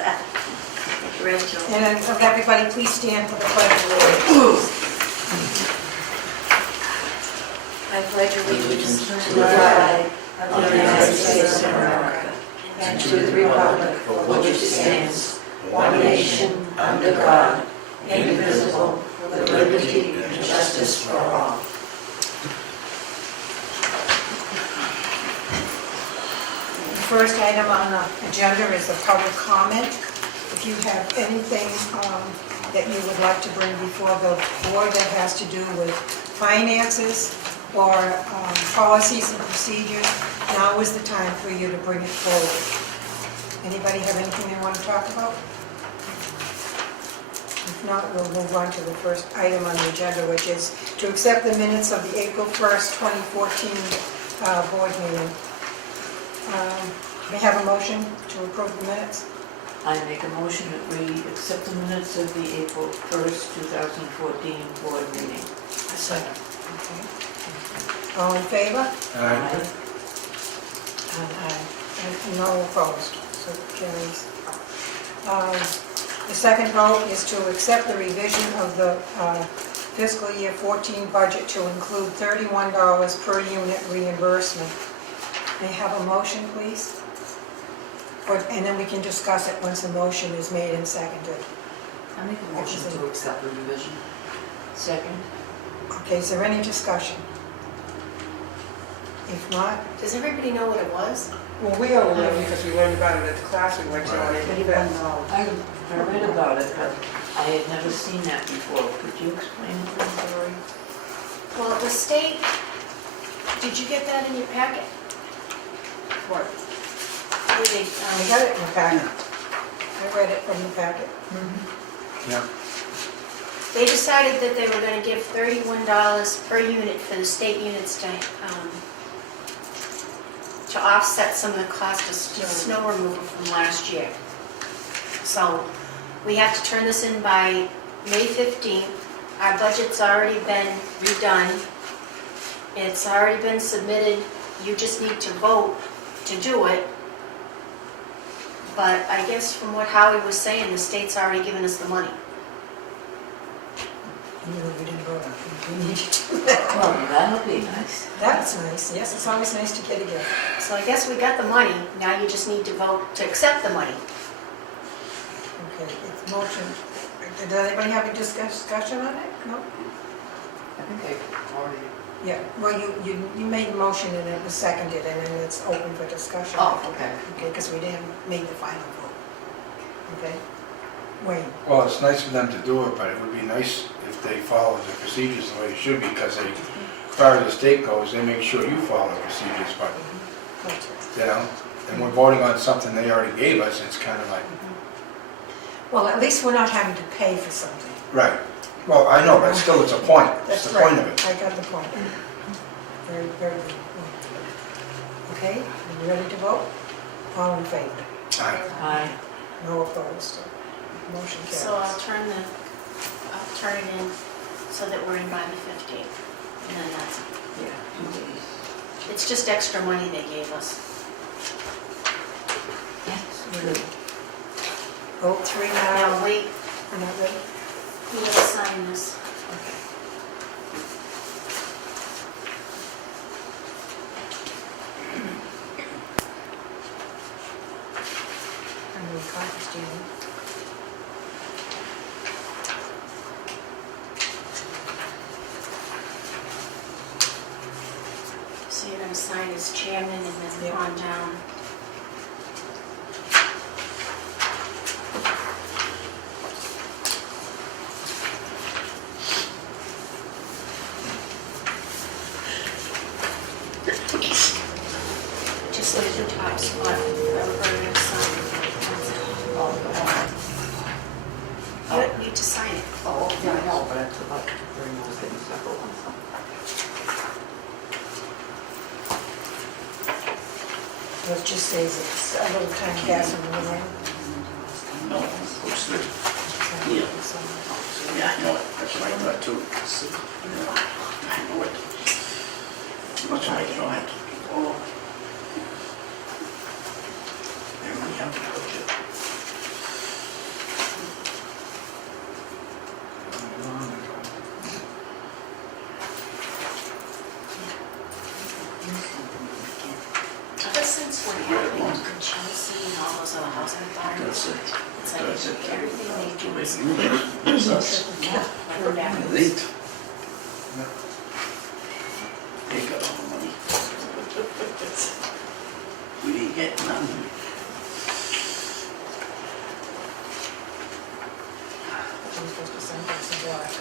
that. Great job. And everybody, please stand for the pledge of allegiance. I pledge allegiance to the flag of the United States of America and to the republic for which it stands, one nation, under God, indivisible, with liberty and justice for all. The first item on the agenda is the public comment. If you have anything that you would like to bring before the board that has to do with finances or policies and procedures, now is the time for you to bring it forward. Anybody have anything they want to talk about? If not, we'll move on to the first item on the agenda, which is to accept the minutes of the April 1st, 2014 board meeting. May I have a motion to approve the minutes? I make a motion that we accept the minutes of the April 1st, 2014 board meeting. A second. Okay. All in favor? Aye. And no opposed, so it carries. The second vote is to accept the revision of the fiscal year 14 budget to include $31 per unit reimbursement. May I have a motion, please? And then we can discuss it once the motion is made and seconded. I make a motion to accept the revision. Second. Okay, is there any discussion? If not, Does everybody know what it was? Well, we all know because we learned about it at the class we went to on anybody April 5th. know? I read about it, but I had never seen that before. Could you explain it, please, Lori? Well, the state, did you get that in your packet? What? Did they, I got it in the packet. I read it from the packet. Yeah. They decided that they were going to give $31 per unit for the state units to offset some of the cost of snow removal from last year. So we have to turn this in by May 15th. Our budget's already been redone. It's already been submitted. You just need to vote to do it. But I guess from what Howie was saying, the state's already given us the money. We didn't vote on it. We need to do that. Well, that'll be nice. That's nice. Yes, it's always nice to get a gift. So I guess we got the money. Now you just need to vote to accept the money. Okay, it's motion. Does anybody have a discussion on it? No? I think I already. Yeah, well, you made a motion and it was seconded and then it's open for discussion. Oh, okay. Okay, because we didn't make the final vote. Okay? Wayne? Well, it's nice for them to do it, but it would be nice if they follow the procedures the way it should be, because they, as far as the state goes, they make sure you follow the procedures, but, That's right. you know, and we're voting on something they already gave us, it's kind of like, Well, at least we're not having to pay for something. right. Well, I know, but still, it's a point. It's That's the point right. of it. I got the point. Very, very good. Okay, are you ready to vote? All in favor? Aye. Aye. No opposed. Motion So I'll carries. turn it in so that we're in by the 15th. And then that's it. Yeah, 2 days. It's just extra money they gave us. Yes, good. Vote 3 now. Now wait, We're not ready? you gotta sign this. Okay. How many copies do you need? So you're gonna sign as chairman and then Yep. on down. Just leave the top spot for everybody to sign. You don't need to sign it. Oh, yeah, I know, but I forgot to bring those things separate ones. It just says it's a little time passing in the room. No, it's the, yeah, yeah, I know it, that's what I thought too. Yeah, I know it. That's what I thought. Oh. There we have the budget. of the housing authority. That's it. It's That's it. like everything they do is It's us. like backwards. They got all the money. We didn't get none. I'm supposed to send this in black.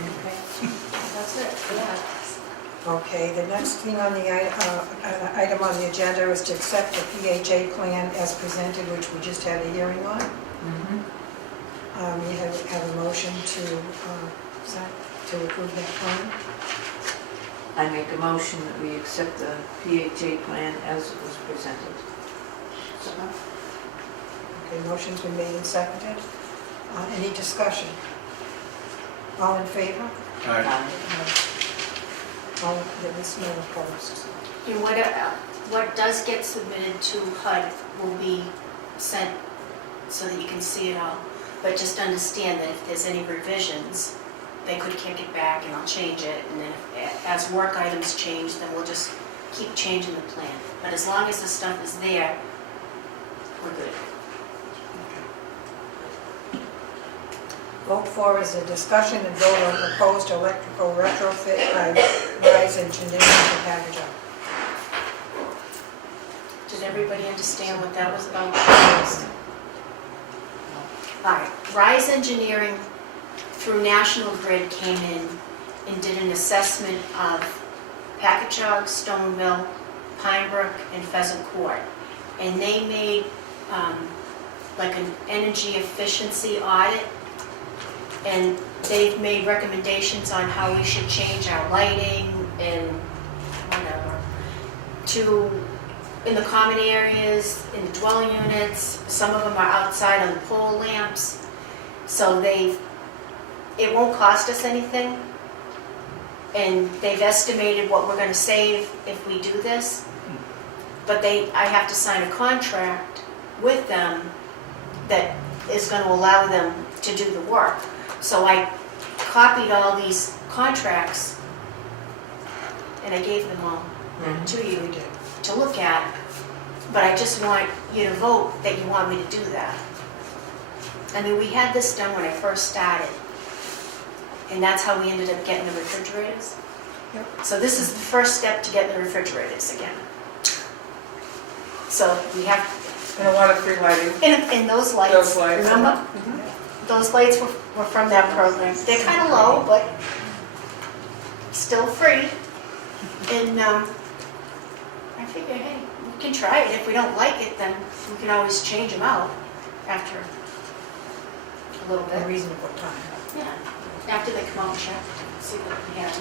That's it, yeah. Okay, the next thing on the item on the agenda is to accept the PHA plan as presented, which we just had a hearing on. You have a motion to approve that plan. I make a motion that we accept the PHA plan as it was presented. Okay, motion's been made and seconded. Any discussion? All in favor? Aye. All, there is no opposed. And what does get submitted to HUD will be sent so that you can see it all. But just understand that if there's any revisions, they could kick it back and I'll change it. And then as work items change, then we'll just keep changing the plan. But as long as the stuff is there, we're good. Vote 4 is a discussion and vote on proposed electrical retrofit by Rise Engineering to package up. Did everybody understand what that was about? All right, Rise Engineering through National Grid came in and did an assessment of Packagug, Stoneville, Pine Brook, and Pheasant Court. And they made like an energy efficiency audit, and they've made recommendations on how we should change our lighting and whatever to, in the common areas, in the dwelling units. Some of them are outside on the pole lamps. So it won't cost us anything. And they've estimated what we're gonna save if we do this. But I have to sign a contract with them that is gonna allow them to do the work. So I copied all these contracts and I gave them all to you to look at. But I just want you to vote that you want me to do that. I mean, we had this done when I first started. And that's how we ended up getting the refrigerators. Yep. So this is the first step to getting the refrigerators again. So we have, And a lot of free lighting. and those lights, Those lights. remember? Those lights were from that program. They're kind of low, but still free. And I figure, hey, we can try it. If we don't like it, then we can always change them out after a little A bit. reasonable time. Yeah, after they come out and check, see what we have.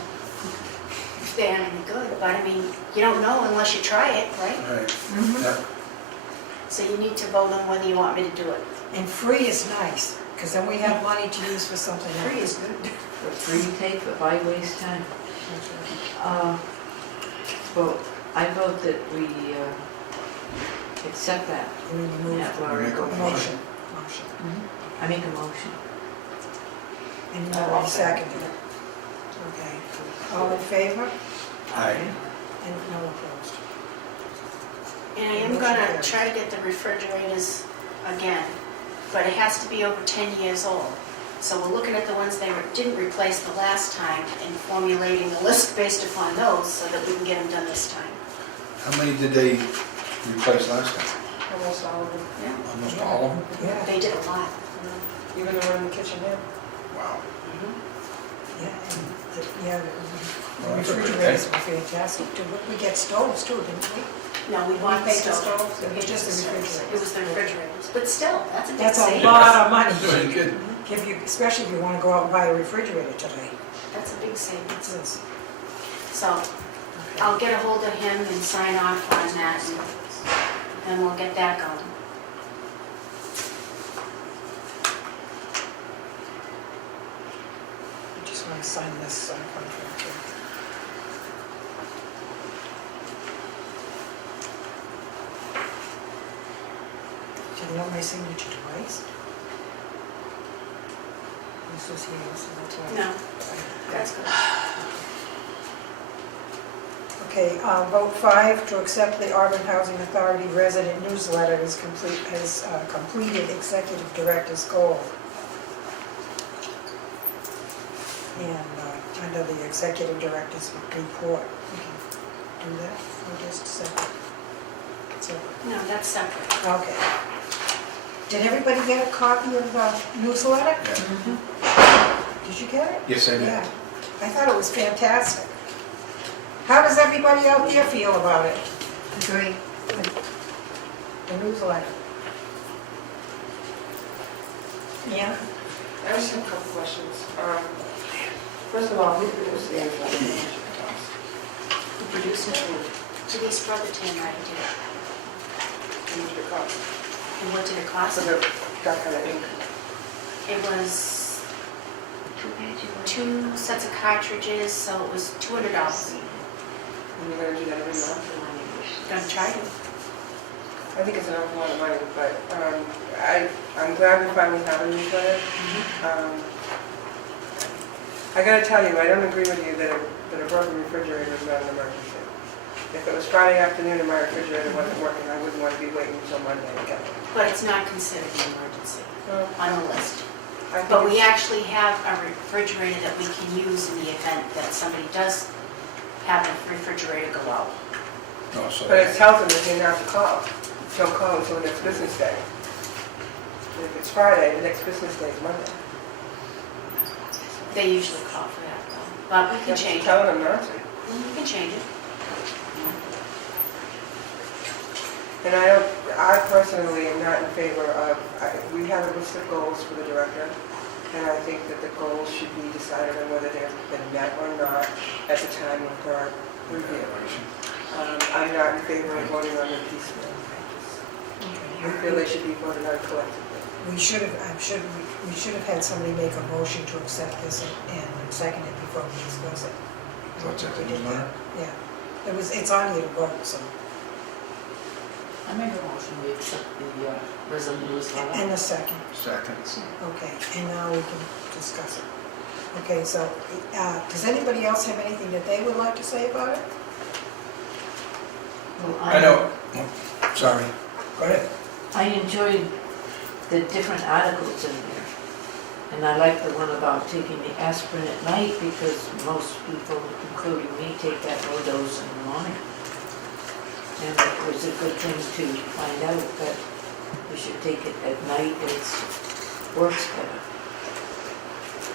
If they aren't any good, but I mean, you don't know unless you try it, right? Right. Yeah. So you need to vote on whether you want me to do it. And free is nice, because then we have money to use for something else. Free is good. For free take, but why waste time? Well, I vote that we accept that. We move Yeah, for we make a motion. I make a motion. And you already seconded it. Okay. All in favor? Aye. And no opposed. And I am gonna try to get the refrigerators again, but it has to be over 10 years old. So we're looking at the ones they didn't replace the last time and formulating a list based upon those so that we can get them done this time. How many did they replace last time? Almost all of them. Yeah. Almost all of them? Yeah, They did a lot. Even the one in the kitchen now. Wow. yeah, and the Well, that's okay. refrigerators were fantastic too. We get stoves too, didn't we? No, we bought the paid the stove. stoves? It was just the refrigerators. It was the refrigerators, but still, that's a big That's a savings. lot of money. Very good. If you, especially if you want to go out and buy a refrigerator today. That's a big savings. It is. So I'll get a hold of him and sign off on that, and then we'll get that going. I just want to sign this contract here. Do you want my signature twice? This is here, so that's why. No, that's good. Okay, vote 5 to accept the Auburn Housing Authority resident newsletter as completed executive director's goal. And under the executive director's report, we can do that for just a second. So, No, that's separate. okay. Did everybody get a copy of the newsletter? Yeah. Did you get it? Yes, I did. Yeah, I thought it was fantastic. How does everybody out there feel about it? Agree. The newsletter? Yeah? I just have a couple questions. First of all, who produced the information? The producer, Denise Brotherton, I did. How much it cost? And what did it cost? So that kind of ink. It was 2 sets of cartridges, so it was $200. And you're gonna do that every month? Gonna try to. I think it's an awful lot of money, but I'm glad we finally have a newsletter. I gotta tell you, I don't agree with you that a broken refrigerator is not an emergency. If it was Friday afternoon and my refrigerator wasn't working, I wouldn't want to be waiting until Monday to get it. But it's not considered an emergency on the list. I think But we it's- actually have a refrigerator that we can use in the event that somebody does have a refrigerator go out. No, so But it tells them that they have to call. Don't call until the next business day. And if it's Friday, the next business day is Monday. They usually call for that though. But we can That's change it. telling them not to. We can change it. And I personally am not in favor of, we have a list of goals for the director, and I think that the goals should be decided on whether they've been met or not at the time of her review. I'm not in favor of voting on them piecemeal. I feel they should be voted on collectively. We should have had somebody make a motion to accept this and second it before we discuss it. What's that, the We did that. newsletter? Yeah. It's on here to vote, so. I make a motion, we accept the resident newsletter. And a second. Second. Okay, and now we can discuss it. Okay, so, does anybody else have anything that they would like to say about it? Well, I know, sorry, go ahead. I enjoyed the different articles in there. And I like the one about taking the aspirin at night because most people, including me, take that low dose in the morning. And it was a good thing to find out that we should take it at night, it works better.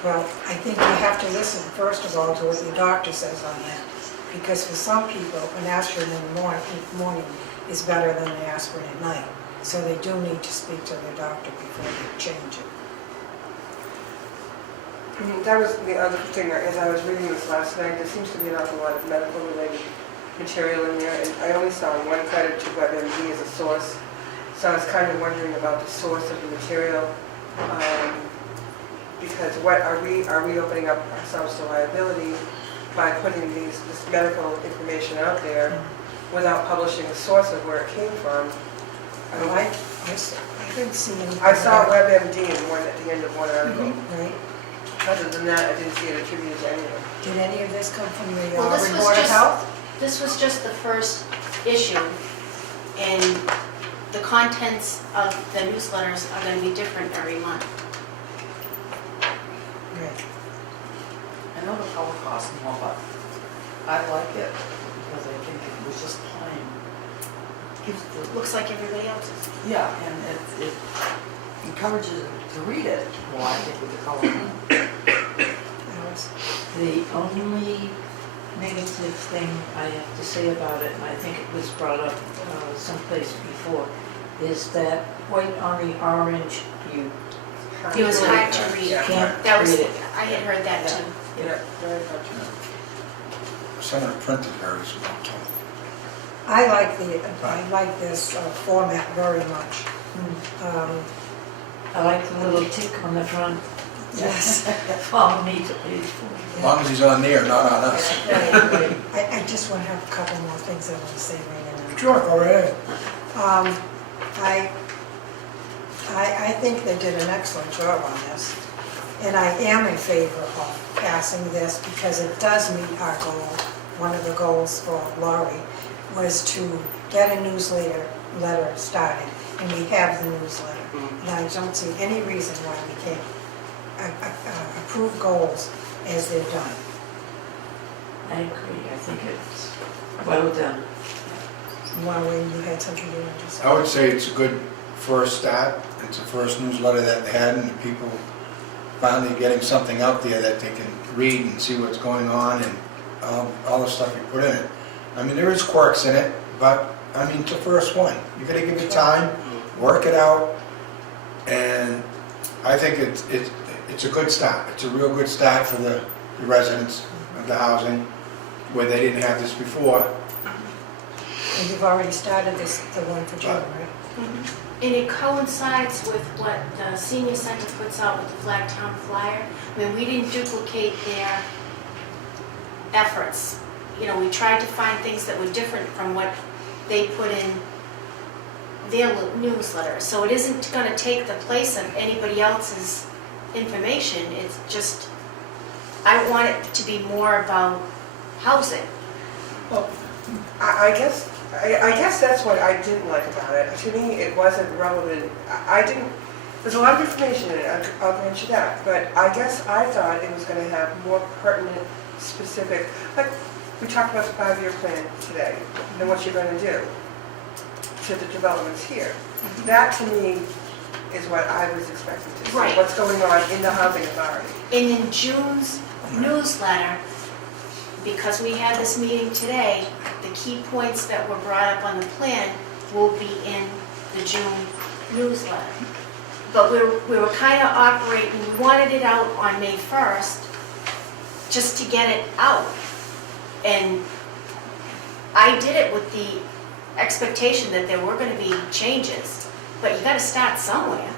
Well, I think you have to listen, first of all, to what your doctor says on that. Because for some people, an aspirin in the morning is better than an aspirin at night. So they do need to speak to their doctor before they change it. That was the other thing, as I was reading this last night, there seems to be an awful lot of medical-related material in there, and I only saw one credit to WebMD as a source, so I was kind of wondering about the source of the material, because what are we opening up ourselves to liability by putting this medical information out there without publishing the source of where it came from? Well, I didn't see anything. I saw WebMD at the end of one article. Right. Other than that, I didn't see it attributed to anyone. Did any of this come from the Well, this Auburn was Board of just- Health? This was just the first issue, and the contents of the newsletters are going to be different every month. Right. I know the color costs more, but I like it because I think it was just plain. Gives the, Looks like everybody else's. yeah, and it encourages you to read it more, I think, with the color. Alice? The only negative thing I have to say about it, and I think it was brought up someplace before, is that white on the orange, you It was hard to read. Yeah. can't That was, read it. I had heard that too. Yeah, very much. Some of the print is very small too. I like this format very much. I like the little tick on the front. Yes. Follow me to page 4. As long as he's on there, not on us. Right. I just want to have a couple more things I want to say right now. Sure, go ahead. I think they did an excellent job on this. And I am in favor of passing this because it does meet our goal one of the goals for Laurie was to get a letter started, and we have the newsletter. And I don't see any reason why we can't approve goals as they're done. I agree, I think it's well done. Maureen, you had something you wanted to say? I would say it's a good first start. It's the first newsletter that they had, and people finally getting something out there that they can read and see what's going on and all the stuff you put in it. I mean, there is quirks in it, but I mean, it's the first one. You gotta give it time, work it out, and I think it's a good start. It's a real good start for the residents of the housing, where they didn't have this before. And you've already started the one for June, right? And it coincides with what the senior center puts out with the Flagtown flyer. I mean, we didn't duplicate their efforts. You know, we tried to find things that were different from what they put in their newsletter. So it isn't going to take the place of anybody else's information. It's just, I want it to be more about housing. Well, I guess that's what I didn't like about it. To me, it wasn't relevant. There's a lot of information in it, I'll grant you that, but I guess I thought it was going to have more pertinent, specific, like we talked about the 5-year plan today and what you're going to do to the developments here. That to me is what I was expecting to see, Right. what's going on in the housing authority. And in June's newsletter, because we had this meeting today, the key points that were brought up on the plan will be in the June newsletter. But we were kind of operating, we wanted it out on May 1st, just to get it out. And I did it with the expectation that there were going to be changes, but you got to start somewhere.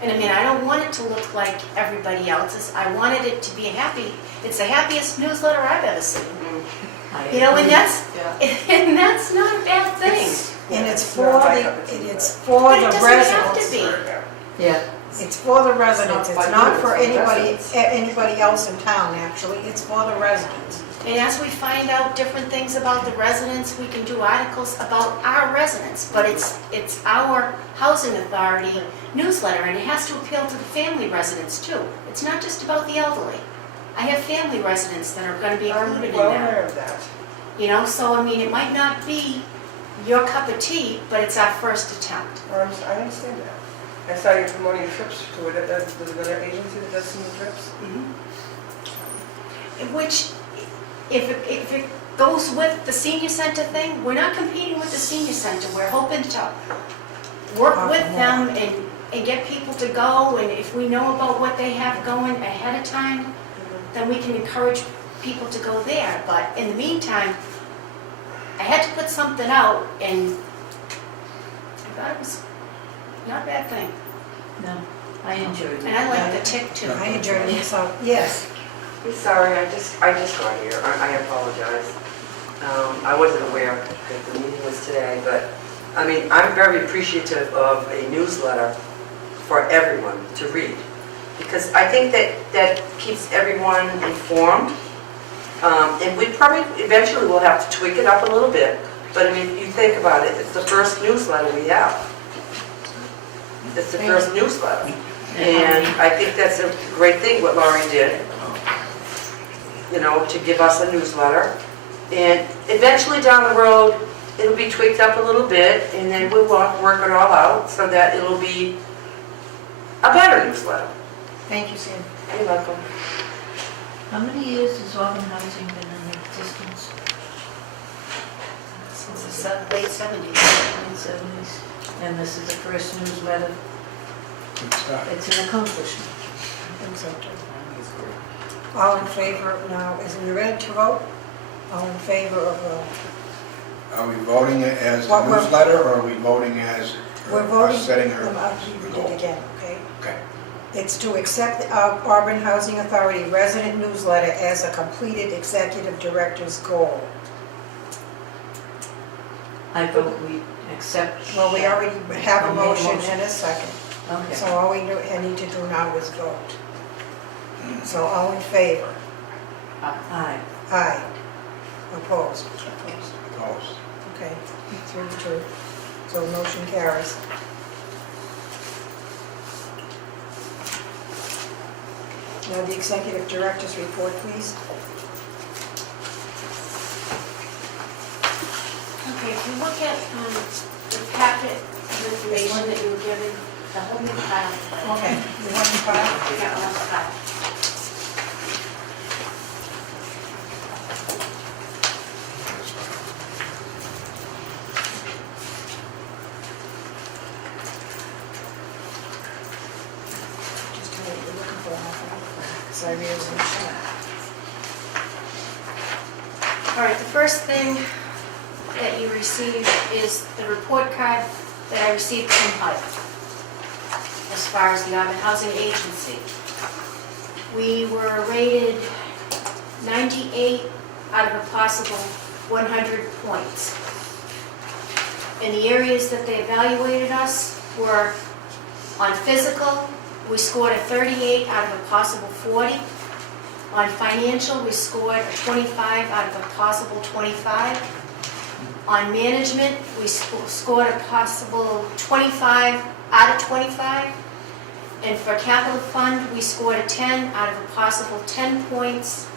And I mean, I don't want it to look like everybody else's. I wanted it to be it's the happiest newsletter I've ever seen. You know, and that's not a bad thing. And it's It's for not like it's for But the it doesn't have to residents. be. Yeah. It's for the residents, It's it's not not for by you, it's for anybody else in town, actually, it's for the residents. And as we find out different things about the residents, we can do articles about our residents. But it's our housing authority newsletter, and it has to appeal to the family residents too. It's not just about the elderly. I have family residents that are going to be included in I'm well that. aware of that. You know, so I mean, it might not be your cup of tea, but it's our first attempt. I understand that. I saw you promoting trips to it. There's another agency that does some trips. Which, if it goes with the senior center thing, we're not competing with the senior center. We're hoping to work with them and get people to go. And if we know about what they have going ahead of time, then we can encourage people to go there. But in the meantime, I had to put something out, and I thought it was not a bad thing. No, I enjoyed it. And I like the tick too. I enjoyed it, so, yes. I'm sorry, I just got here. I apologize. I wasn't aware that the meeting was today, but, I mean, I'm very appreciative of a newsletter for everyone to read, because I think that keeps everyone informed. And we probably eventually will have to tweak it up a little bit, but I mean, if you think about it, it's the first newsletter we have. It's the first newsletter. And I think that's a great thing what Laurie did, you know, to give us a newsletter. And eventually down the road, it'll be tweaked up a little bit, and then we'll work it all out so that it'll be a better newsletter. Thank you, Sam. You're welcome. How many years has Auburn Housing been in existence? Since the late 70s. 1970s. And this is the first newsletter. Good start. It's an accomplishment. I think so too. All in favor, now, is we ready to vote? All in favor of, Are we voting it as Well, a we're- newsletter, or are we voting as we're voting, setting her? I'll read it again, okay? Okay. It's to accept the Auburn Housing Authority resident newsletter as a completed executive director's goal. I vote we accept. Well, we already have a I made a motion motion. and a second, Okay. so all we need to do now is vote. So all in favor? Aye. Aye. Opposed? Opposed. Okay, 3-2. So motion carries. Now the executive director's report, please. Okay, if you look at the packet of information that you were given, the whole new file. Okay, we have the file. Yeah, one file. Just tell me what you're looking for, because I really wasn't sure. All right, the first thing that you received is the report card that I received from HUD as far as the Auburn Housing Agency. We were rated 98 out of a possible 100 points. In the areas that they evaluated us were on physical, we scored a 38 out of a possible 40. On financial, we scored a 25 out of a possible 25. On management, we scored a possible 25 out of 25. And for capital fund, we scored a 10 out of a possible 10 points.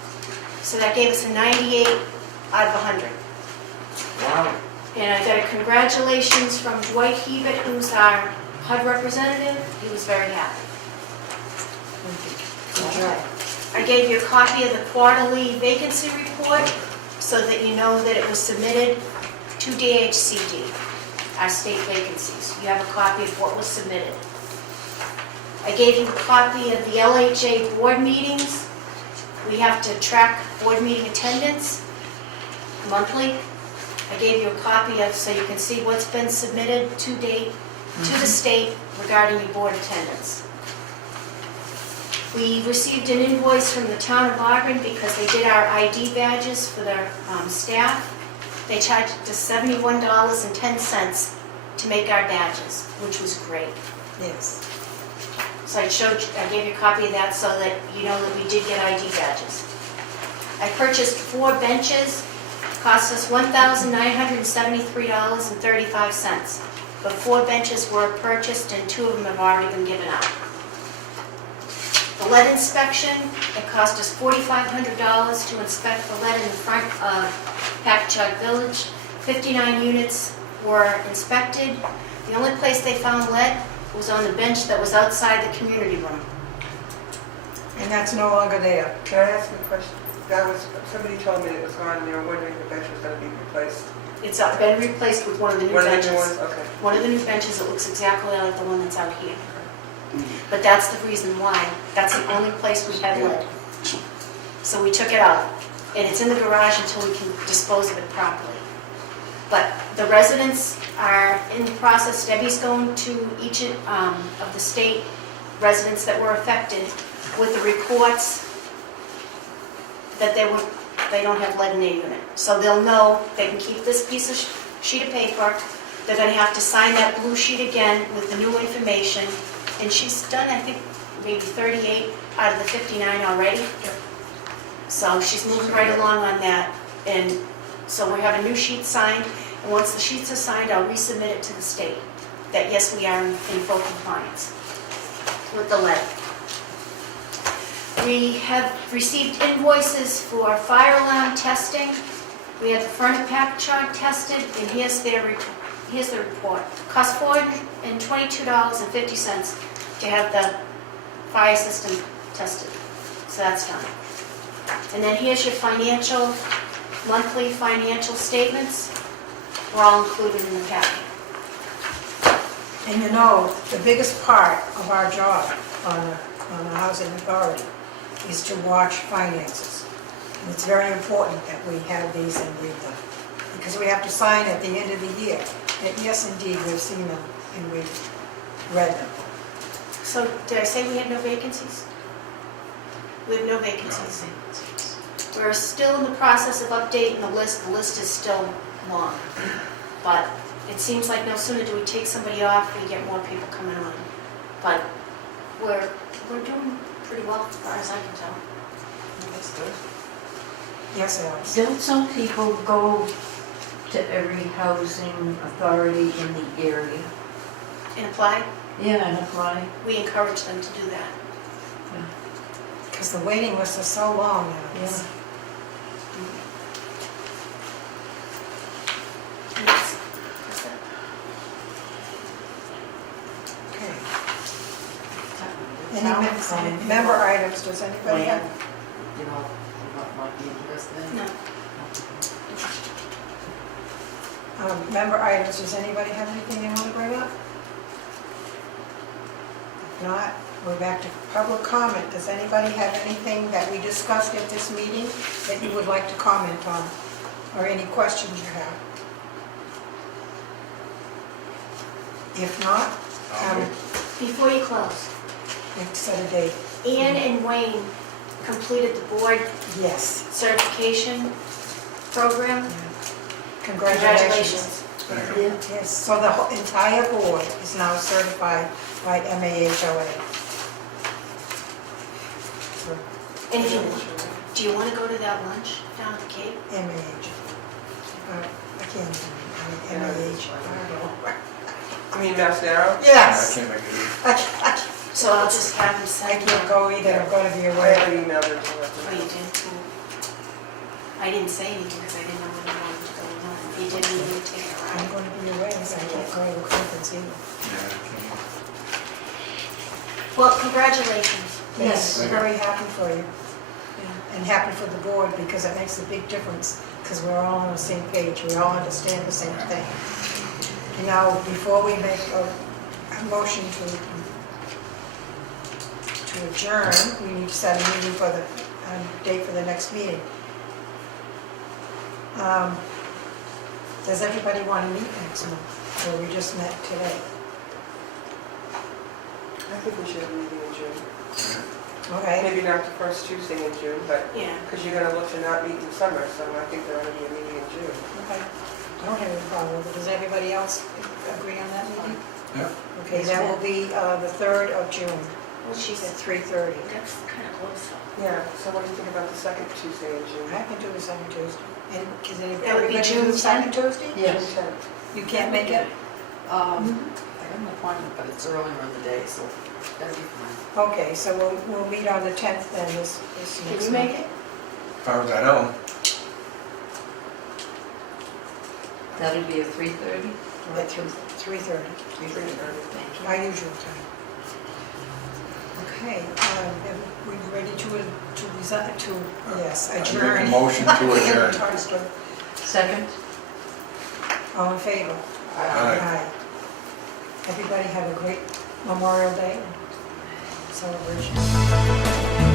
So that gave us a 98 out of 100. Wow. And I got a congratulations from Dwight Hebert, who's our HUD representative. He was very happy. Good job. I gave you a copy of the quarterly vacancy report so that you know that it was submitted to DHCD, our state vacancies. You have a copy of what was submitted. I gave you a copy of the LHA board meetings. We have to track board meeting attendance monthly. I gave you a copy of, so you can see what's been submitted to date to the state regarding your board attendance. We received an invoice from the town of Auburn because they did our ID badges for their staff. They charged us $71.10 to make our badges, which was great. Yes. So I gave you a copy of that so that you know that we did get ID badges. I purchased 4 benches, cost us $1,973.35. But 4 benches were purchased and 2 of them have already been given out. The lead inspection, it cost us $4,500 to inspect the lead in the front of Packagug Village. 59 units were inspected. The only place they found lead was on the bench that was outside the community room. And that's no longer there. Can I ask you a question? Somebody told me it was gone, and they were wondering if the bench was going to be replaced. It's been replaced with one of the new One of the benches. new ones, okay. One of the new benches that looks exactly like the one that's out here. But that's the reason why. That's the only place we had lead. So we took it out. And it's in the garage until we can dispose of it properly. But the residents are in the process. Debbie's going to each of the state residents that were affected with the reports that they don't have lead in their unit. So they'll know they can keep this piece of sheet of paper. They're going to have to sign that blue sheet again with the new information. And she's done, I think, maybe 38 out of the 59 already. So she's moving right along on that. And so we have a new sheet signed. And once the sheets are signed, I'll resubmit it to the state. That yes, we are in full compliance with the lead. We have received invoices for fire alarm testing. We had the front of Packagug tested, and here's the report. Cost $422.50 to have the fire system tested. So that's done. And then here's your monthly financial statements. We're all included in the packet. And you know, the biggest part of our job on the Housing Authority is to watch finances. And it's very important that we have these and read them, because we have to sign at the end of the year. And yes, indeed, we've seen them and we've read them. So did I say we had no vacancies? We have no vacancies. We're still in the process of updating the list. The list is still long. But it seems like no sooner do we take somebody off, we get more people coming on. But we're doing pretty well as far as I can tell. That's good. Yes, Alice. Don't some people go to every housing authority in the area? And apply, Yeah, and apply? we encourage them to do that. Because the waiting list is so long now. Yeah. Yes. Okay. The Any town mem- sign member for items, does anybody land, have? you know, what might be interested in. No. Member items, does anybody have anything they want to bring up? If not, we're back to public comment. Does anybody have anything that we discussed at this meeting that you would like to comment on? Or any questions you have? If not, Before you close, let's set a date. Ann and Wayne completed the board Yes. certification program. Congratulations. Congratulations. Yes, so the entire board is now certified by MAHOA. So, And if you, do you want to go to that lunch down at the Cape? MAH. I can't even, MAH, I don't know. I mean, Masnarrow? I Yes. can't make it. So I'll just have them I send. can't go either, I'm gonna be I away. have emailed her to Oh, you did? Cool. I didn't say anything because I didn't know when you wanted to go along. If you didn't, you would take it I'm around. gonna be away, so I can't go to the conference either. Yeah, I can't. Well, congratulations. Yes, Thank I'm you. very happy for you. And happy for the board, because it makes a big difference, because we're all on the same page, we all understand the same thing. And now, before we make a motion to adjourn, we need to set a meeting for the, date for the next meeting. Does everybody want to meet next month, or we just met today? I think we should have a meeting in June. Okay, Maybe not the first Tuesday in June, but, Yeah. because you're gonna look to not meet in summer, so I think there ought to be a meeting in June. okay. I don't have any problem with it. Does everybody else agree on that meeting? Yeah. Okay, that will be the 3rd of June Well, she at said, 3:30. that's kind of close. Yeah, so what do you think about the second Tuesday in June? I can do the second Tuesday. And can That would be everybody do June the second Tuesday? Yes. June 10th. You can't make it? I have an appointment, but it's earlier in the day, so that'll be fine. Okay, so we'll meet on the 10th then, this Can next you month. make it? As far as I know. That'll be at 3:30? At 3:30, 3:30, thank you. our usual time. Okay, are we ready yes, I make adjourn? a motion to adjourn. Second? All in favor? Aye. Everybody have a great Memorial Day celebration.